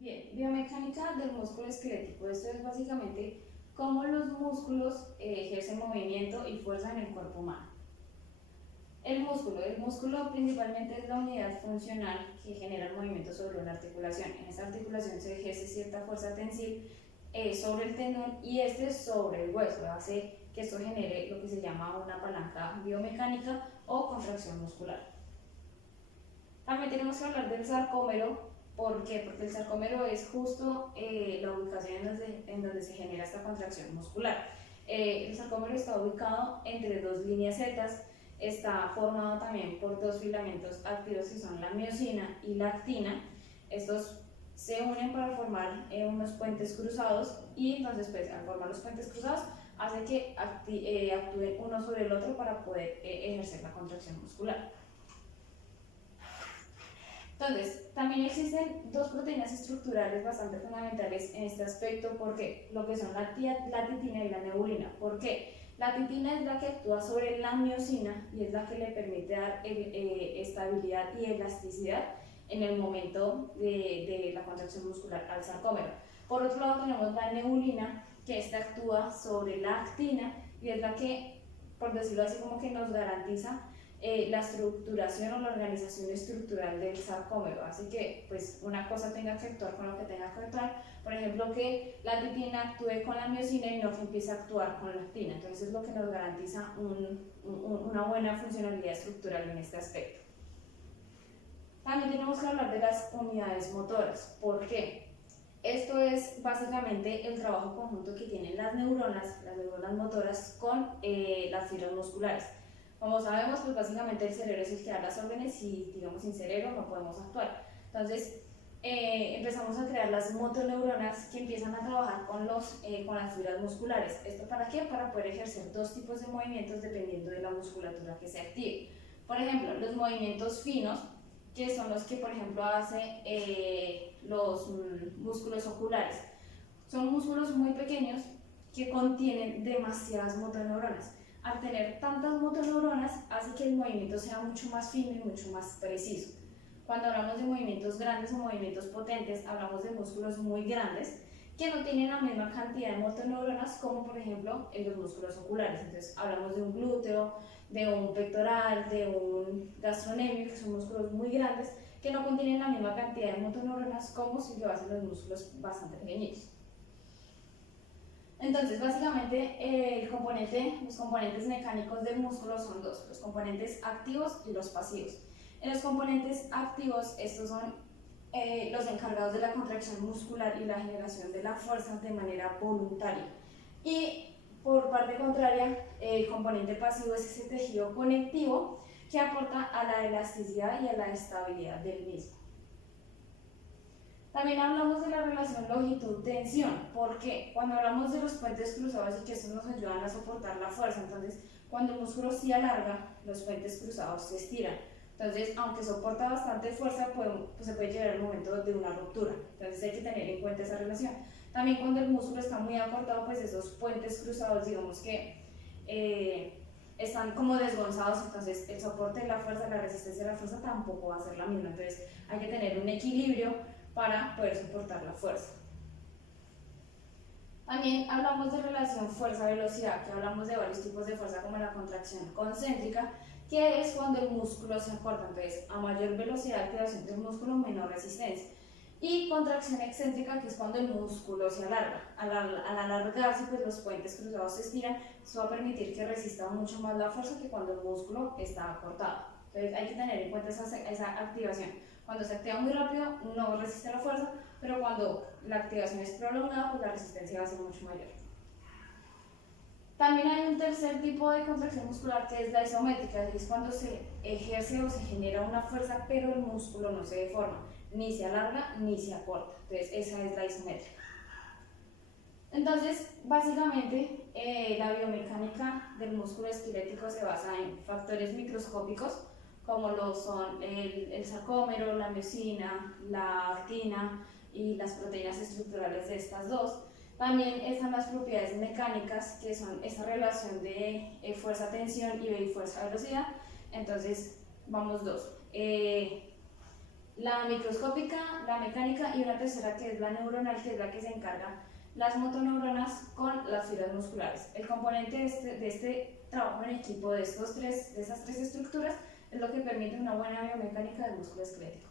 Bien, biomecánica del músculo esquelético. Esto es básicamente cómo los músculos ejercen movimiento y fuerza en el cuerpo humano. El músculo principalmente es la unidad funcional que genera el movimiento sobre una articulación. En esta articulación se ejerce cierta fuerza tensil sobre el tendón y este sobre el hueso. Hace que esto genere lo que se llama una palanca biomecánica o contracción muscular. También tenemos que hablar del sarcómero. ¿Por qué? Porque el sarcómero es justo la ubicación en donde se genera esta contracción muscular. El sarcómero está ubicado entre dos líneas zetas, está formado también por dos filamentos activos que son la miosina y la actina. Estos se unen para formar unos puentes cruzados y entonces pues al formar los puentes cruzados hace que actúen uno sobre el otro para poder ejercer la contracción muscular. Entonces, también existen dos proteínas estructurales bastante fundamentales en este aspecto, porque lo que son la titina y la neulina. ¿Por qué? La titina es la que actúa sobre la miosina y es la que le permite dar estabilidad y elasticidad en el momento de la contracción muscular al sarcómero. Por otro lado tenemos la neulina, que esta actúa sobre la actina y es la que, por decirlo así, como que nos garantiza la estructuración o la organización estructural del sarcómero. Así que pues una cosa tenga que actuar con lo que tenga que actuar. Por ejemplo, que la titina actúe con la miosina y no que empiece a actuar con la actina. Entonces es lo que nos garantiza una buena funcionalidad estructural en este aspecto. También tenemos que hablar de las unidades motoras. ¿Por qué? Esto es básicamente el trabajo conjunto que tienen las neuronas motoras con las fibras musculares. Como sabemos, pues básicamente el cerebro es el que da las órdenes y, digamos, sin cerebro no podemos actuar. Entonces, empezamos a crear las motoneuronas que empiezan a trabajar con las fibras musculares. ¿Esto para qué? Para poder ejercer dos tipos de movimientos dependiendo de la musculatura que se active. Por ejemplo, los movimientos finos, que son los que, por ejemplo, hacen los músculos oculares. Son músculos muy pequeños que contienen demasiadas motoneuronas. Al tener tantas motoneuronas hace que el movimiento sea mucho más fino y mucho más preciso. Cuando hablamos de movimientos grandes o movimientos potentes, hablamos de músculos muy grandes que no tienen la misma cantidad de motoneuronas como por ejemplo en los músculos oculares. Entonces hablamos de un glúteo, de un pectoral, de un gastrocnemio, que son músculos muy grandes que no contienen la misma cantidad de motoneuronas como si lo hacen los músculos bastante pequeñitos. Entonces, básicamente, los componentes mecánicos del músculo son dos, los componentes activos y los pasivos. En los componentes activos, estos son los encargados de la contracción muscular y la generación de la fuerza de manera voluntaria. Y por parte contraria, el componente pasivo es ese tejido conectivo que aporta a la elasticidad y a la estabilidad del mismo. También hablamos de la relación longitud-tensión, porque cuando hablamos de los puentes cruzados y que estos nos ayudan a soportar la fuerza, entonces cuando el músculo se alarga, los puentes cruzados se estiran. Entonces, aunque soporta bastante fuerza, pues se puede llegar al momento de una ruptura. Entonces hay que tener en cuenta esa relación. También cuando el músculo está muy acortado, pues esos puentes cruzados, digamos que están como desgonzados, entonces el soporte de la fuerza, la resistencia de la fuerza tampoco va a ser la misma. Entonces hay que tener un equilibrio para poder soportar la fuerza. También hablamos de relación fuerza-velocidad, que hablamos de varios tipos de fuerza como la contracción concéntrica, que es cuando el músculo se acorta, entonces a mayor velocidad de activación del músculo, menor resistencia. Y contracción excéntrica, que es cuando el músculo se alarga. Al alargarse, pues los puentes cruzados se estiran, eso va a permitir que resista mucho más la fuerza que cuando el músculo está acortado. Entonces hay que tener en cuenta esa activación. Cuando se activa muy rápido no resiste la fuerza, pero cuando la activación es prolongada, pues la resistencia va a ser mucho mayor. También hay un tercer tipo de contracción muscular que es la isométrica, es cuando se ejerce o se genera una fuerza, pero el músculo no se deforma, ni se alarga ni se acorta. Entonces esa es la isométrica. Entonces, básicamente, la biomecánica del músculo esquelético se basa en factores microscópicos, como lo son el sarcómero, la miosina, la actina y las proteínas estructurales de estas dos. También están las propiedades mecánicas, que son esta relación de fuerza-tensión y fuerza-velocidad. Entonces, vamos dos. la microscópica, la mecánica y una tercera que es la neuronal, que es la que se encarga las motoneuronas con las fibras musculares. El componente de este trabajo en equipo de esas tres estructuras es lo que permite una buena biomecánica del músculo esquelético.